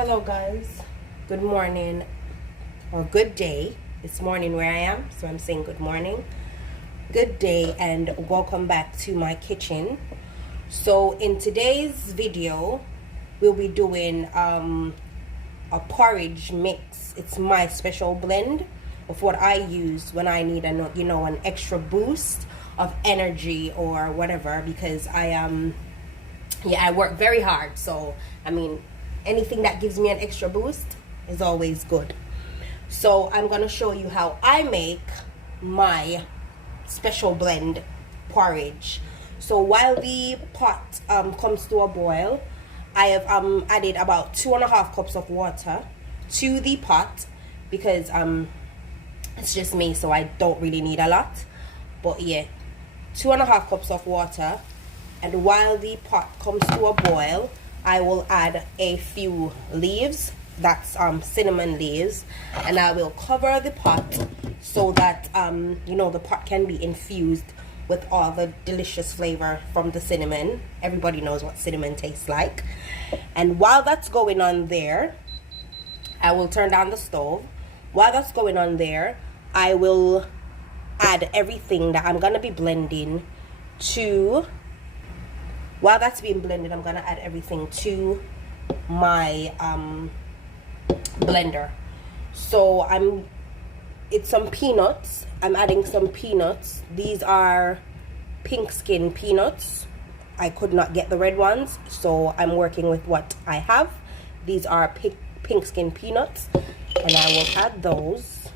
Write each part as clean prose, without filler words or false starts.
Hello guys, good morning or good day. It's morning where I am, so I'm saying good morning, good day, and welcome back to my kitchen. So in today's video we'll be doing a porridge mix. It's my special blend of what I use when I need an extra boost of energy or whatever, because I work very hard, so anything that gives me an extra boost is always good. So I'm going to show you how I make my special blend porridge. So while the pot comes to a boil, I have added about 2.5 cups of water to the pot, because it's just me, so I don't really need a lot. But yeah, 2.5 cups of water. And while the pot comes to a boil, I will add a few leaves, that's cinnamon leaves, and I will cover the pot so that the pot can be infused with all the delicious flavor from the cinnamon. Everybody knows what cinnamon tastes like. And while that's going on there, I will turn down the stove. While that's going on there, I will add everything that I'm gonna be blending to. While that's being blended, I'm gonna add everything to my blender. So it's some peanuts. I'm adding some peanuts. These are pink skin peanuts. I could not get the red ones, so I'm working with what I have. These are pink skin peanuts, and I will add those.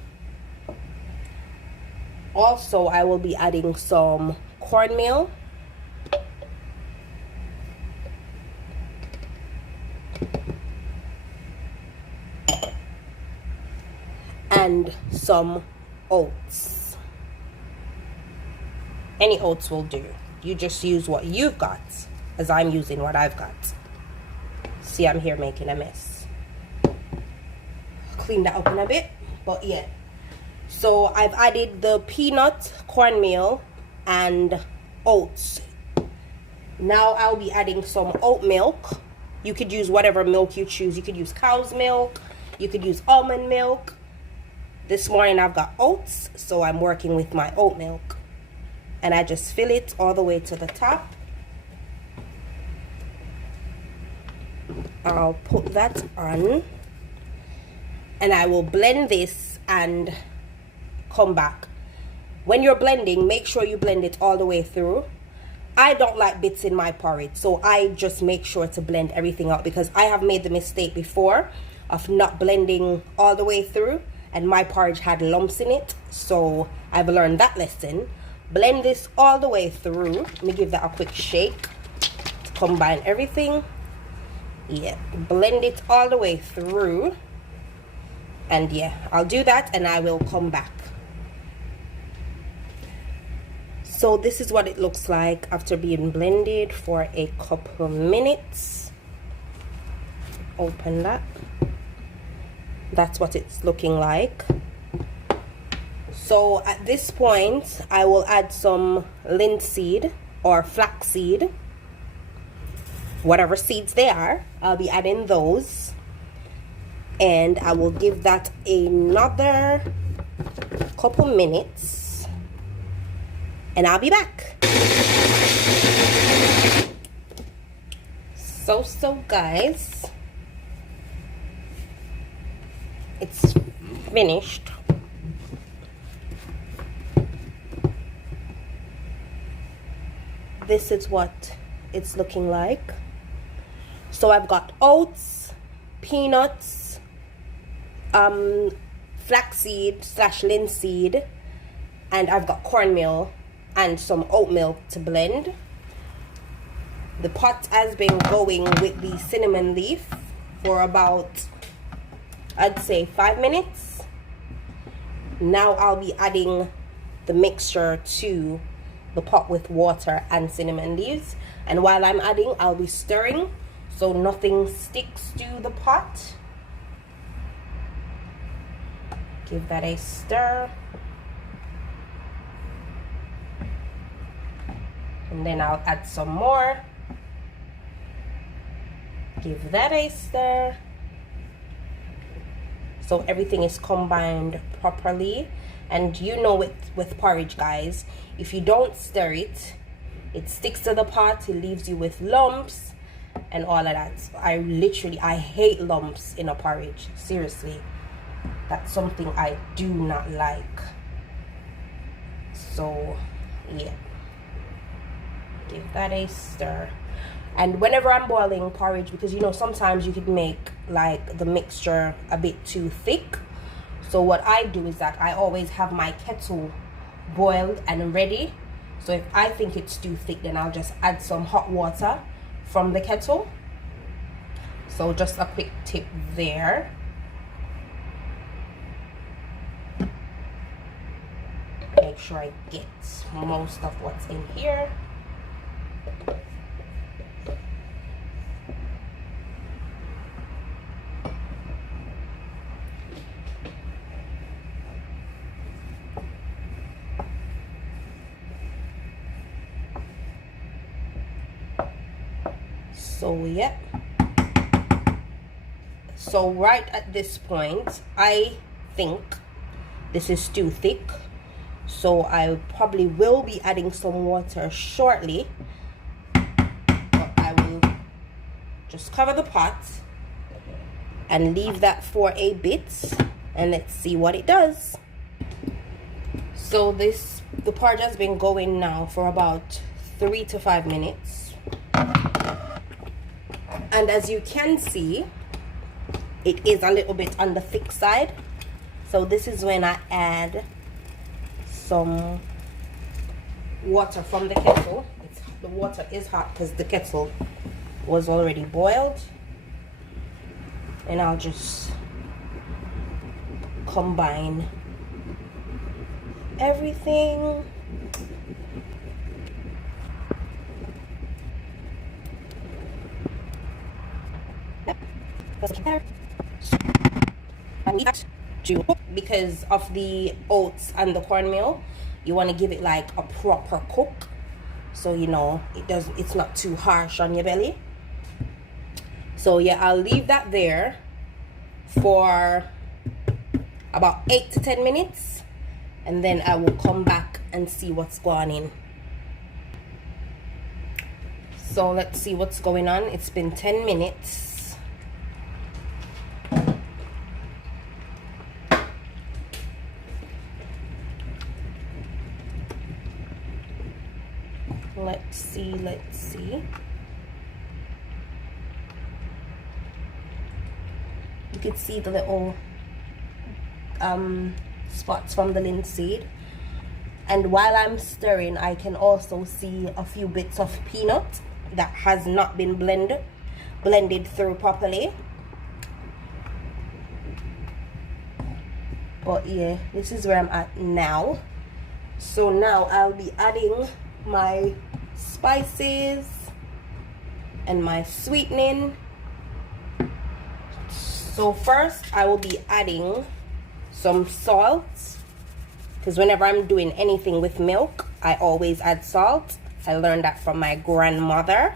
Also, I will be adding some cornmeal. And some oats. Any oats will do. You just use what you've got, as I'm using what I've got. See, I'm here making a mess. Clean that up in a bit, but yeah. So I've added the peanut, cornmeal, and oats. Now I'll be adding some oat milk. You could use whatever milk you choose. You could use cow's milk. You could use almond milk. This morning I've got oats, so I'm working with my oat milk. And I just fill it all the way to the top. I'll put that on. And I will blend this and come back. When you're blending, make sure you blend it all the way through. I don't like bits in my porridge, so I just make sure to blend everything out, because I have made the mistake before of not blending all the way through, and my porridge had lumps in it. So I've learned that lesson. Blend this all the way through. Let me give that a quick shake to combine everything. Yeah, blend it all the way through. And yeah, I'll do that and I will come back. So this is what it looks like after being blended for a couple of minutes. Open that. That's what it's looking like. So at this point, I will add some linseed or flaxseed, whatever seeds they are. I'll be adding those, and I will give that another couple minutes, and I'll be back. So guys, it's finished. This is what it's looking like. So I've got oats, peanuts, flaxseed / linseed, and I've got cornmeal and some oat milk to blend. The pot has been going with the cinnamon leaf for about, I'd say, 5 minutes. Now I'll be adding the mixture to the pot with water and cinnamon leaves, and while I'm adding, I'll be stirring so nothing sticks to the pot. Give that a stir, and then I'll add some more. Give that a stir. so everything is combined properly. And you know, with porridge, guys, if you don't stir it, it sticks to the pot, it leaves you with lumps and all of that. So I hate lumps in a porridge. Seriously, that's something I do not like. So yeah, give that a stir. And whenever I'm boiling porridge, because you know sometimes you could make like the mixture a bit too thick, so what I do is that I always have my kettle boiled and ready. So if I think it's too thick, then I'll just add some hot water from the kettle. So just a quick tip there. Make sure I get most of what's in here. So yeah, so right at this point I think this is too thick, so I probably will be adding some water shortly, but I will just cover the pot and leave that for a bit, and let's see what it does. So the porridge has been going now for about 3 to 5 minutes. And as you can see, it is a little bit on the thick side. So this is when I add some water from the kettle. The water is hot because the kettle was already boiled. And I'll just combine everything. Because of the oats and the cornmeal, you want to give it like a proper cook, so you know it's not too harsh on your belly. So yeah, I'll leave that there for about 8 to 10 minutes, and then I will come back and see what's going in. So let's see what's going on. It's been 10 minutes. Let's see. You can see the little spots from the linseed, and while I'm stirring, I can also see a few bits of peanut that has not been blended through properly. But yeah, this is where I'm at now. So now I'll be adding my spices and my sweetening. So first I will be adding some salt, because whenever I'm doing anything with milk, I always add salt. I learned that from my grandmother.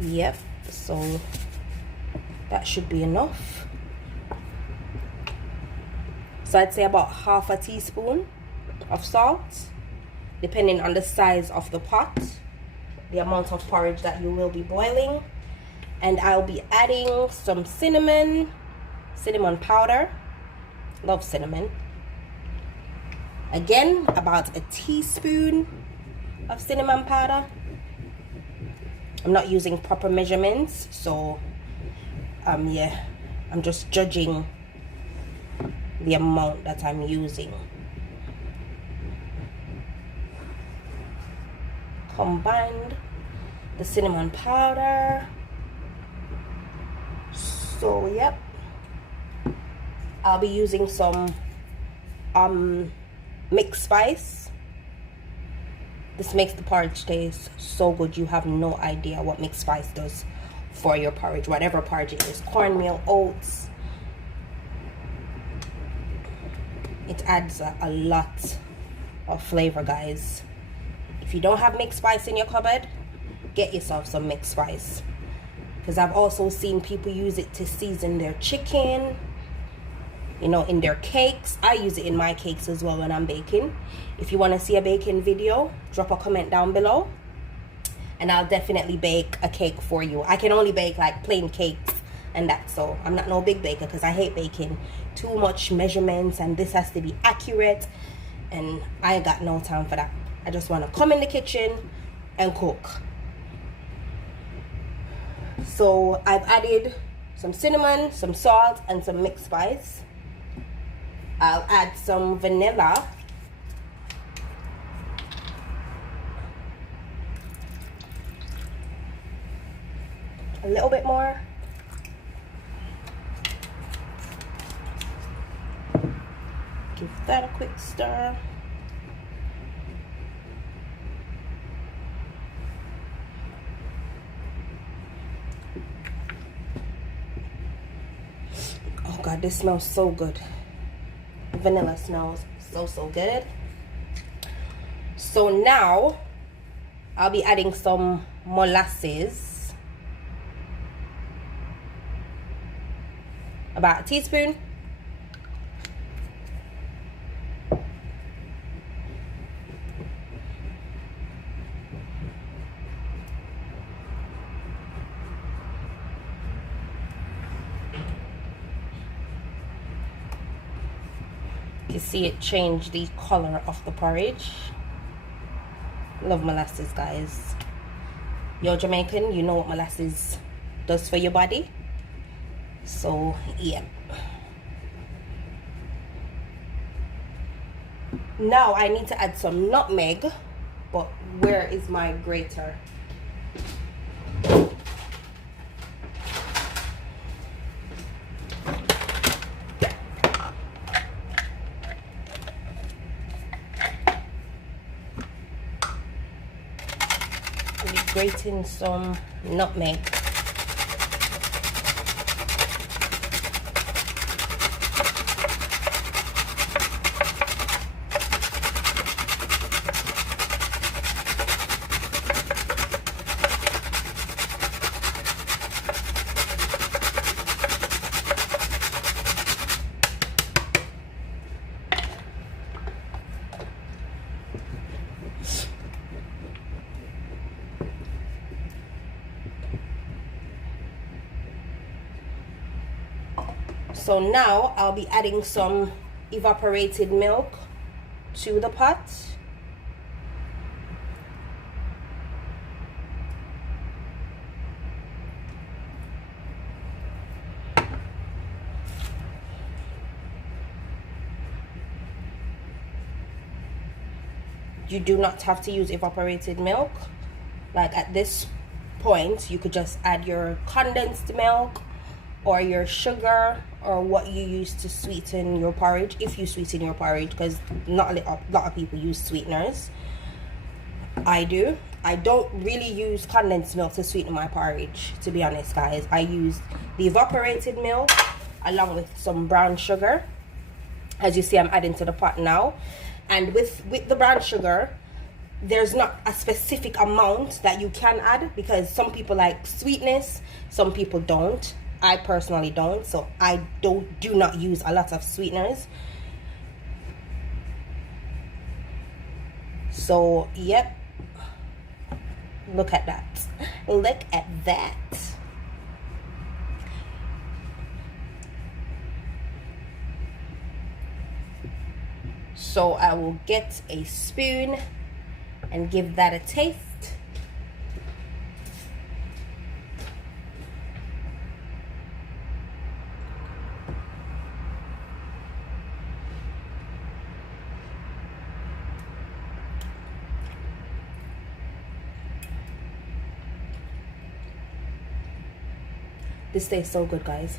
Yep, so that should be enough. So I'd say about half a teaspoon of salt, depending on the size of the pot, the amount of porridge that you will be boiling. And I'll be adding some cinnamon powder. Love cinnamon. Again, about a teaspoon of cinnamon powder. I'm not using proper measurements, so yeah, I'm just judging the amount that I'm using. Combined the cinnamon powder. So yep, I'll be using some mixed spice. This makes the porridge taste so good. You have no idea what mixed spice does for your porridge, whatever porridge it is, cornmeal, oats. It adds a lot of flavor, guys. If you don't have mixed spice in your cupboard, get yourself some mixed spice. because I've also seen people use it to season their chicken, you know, in their cakes. I use it in my cakes as well when I'm baking. If you want to see a baking video, drop a comment down below and I'll definitely bake a cake for you. I can only bake like plain cakes and that, so I'm not no big baker because I hate baking. Too much measurements and this has to be accurate, and I ain't got no time for that. I just want to come in the kitchen and cook. So I've added some cinnamon, some salt, and some mixed spice. I'll add some vanilla. A little bit more. Give that a quick stir. Oh God, this smells so good. Vanilla smells so good. So now I'll be adding some molasses, about a teaspoon. You see it change the color of the porridge. Love molasses, guys. You're Jamaican, you know what molasses does for your body. So yeah. Now I need to add some nutmeg, but where is my grater? Grating some nutmeg. So now I'll be adding some evaporated milk to the pot. You do not have to use evaporated milk. Like at this point, you could just add your condensed milk or your sugar or what you use to sweeten your porridge, if you sweeten your porridge, because not a lot of people use sweeteners. I do. I don't really use condensed milk to sweeten my porridge, to be honest, guys. I use the evaporated milk along with some brown sugar. As you see, I'm adding to the pot now. And with the brown sugar, there's not a specific amount that you can add, because some people like sweetness, some people don't. I personally don't, so I do not use a lot of sweeteners. So yep, look at that, look at that. So I will get a spoon and give that a taste. This tastes so good, guys.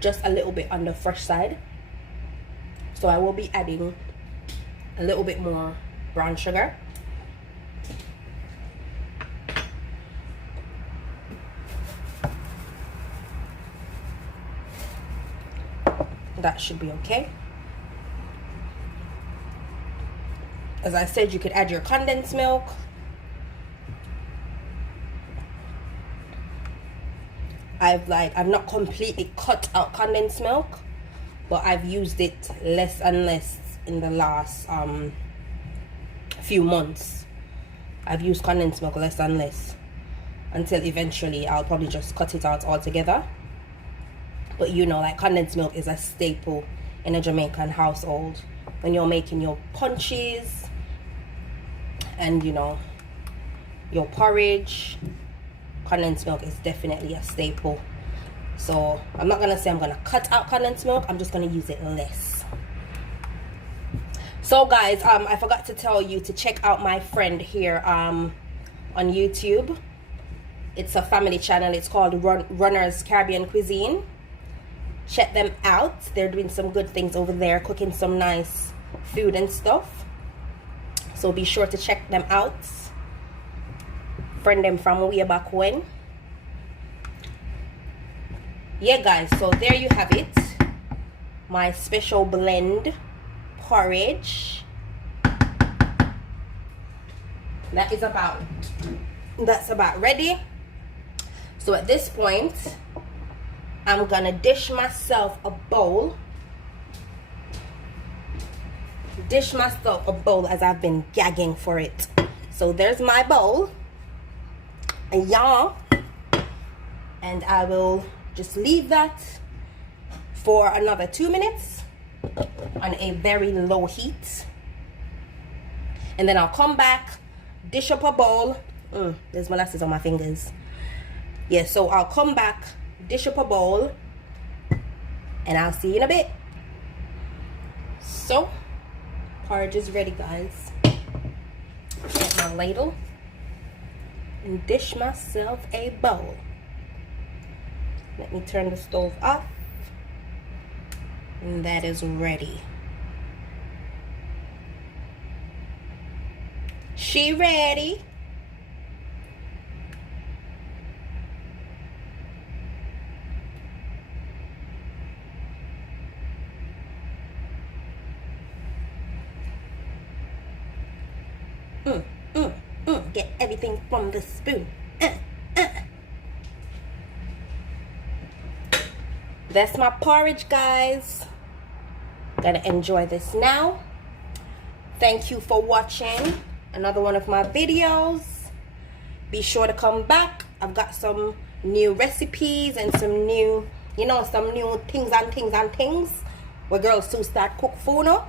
Just a little bit on the fresh side. So I will be adding a little bit more brown sugar. That should be okay. As I said, you could add your condensed milk. I've not completely cut out condensed milk, but I've used it less and less in the last few months. I've used condensed milk less and less until eventually I'll probably just cut it out altogether. But you know, like, condensed milk is a staple in a Jamaican household when you're making your punches and, you know, your porridge. Condensed milk is definitely a staple. So I'm not gonna say I'm gonna cut out condensed milk, I'm just gonna use it less. So guys, I forgot to tell you to check out my friend here on YouTube. It's a family channel. It's called Runner's Caribbean Cuisine. Check them out. They're doing some good things over there, cooking some nice food and stuff. So be sure to check them out. Friend them from way back when. Yeah guys, so there you have it, my special blend porridge. That's about ready. So at this point, I'm gonna dish myself a bowl as I've been gagging for it. So there's my bowl, yeah, and I will just leave that for another 2 minutes on a very low heat, and then I'll come back, dish up a bowl. There's molasses on my fingers. Yeah, so I'll come back, dish up a bowl, and I'll see you in a bit. So porridge is ready, guys. Get my ladle and dish myself a bowl. Let me turn the stove off, and that is ready. She ready? Get everything from the spoon. That's my porridge, guys. Gonna enjoy this now. Thank you for watching another one of my videos. Be sure to come back. I've got some new recipes and some new, you know, some new things. Where girls to start cook food now.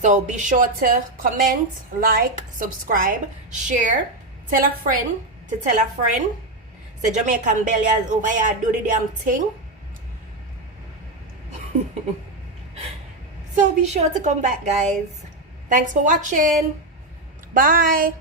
So be sure to comment, like, subscribe, share, tell a friend to tell a friend. Say Jamaican Bellias over here do the damn thing. So be sure to come back, guys. Thanks for watching. Bye.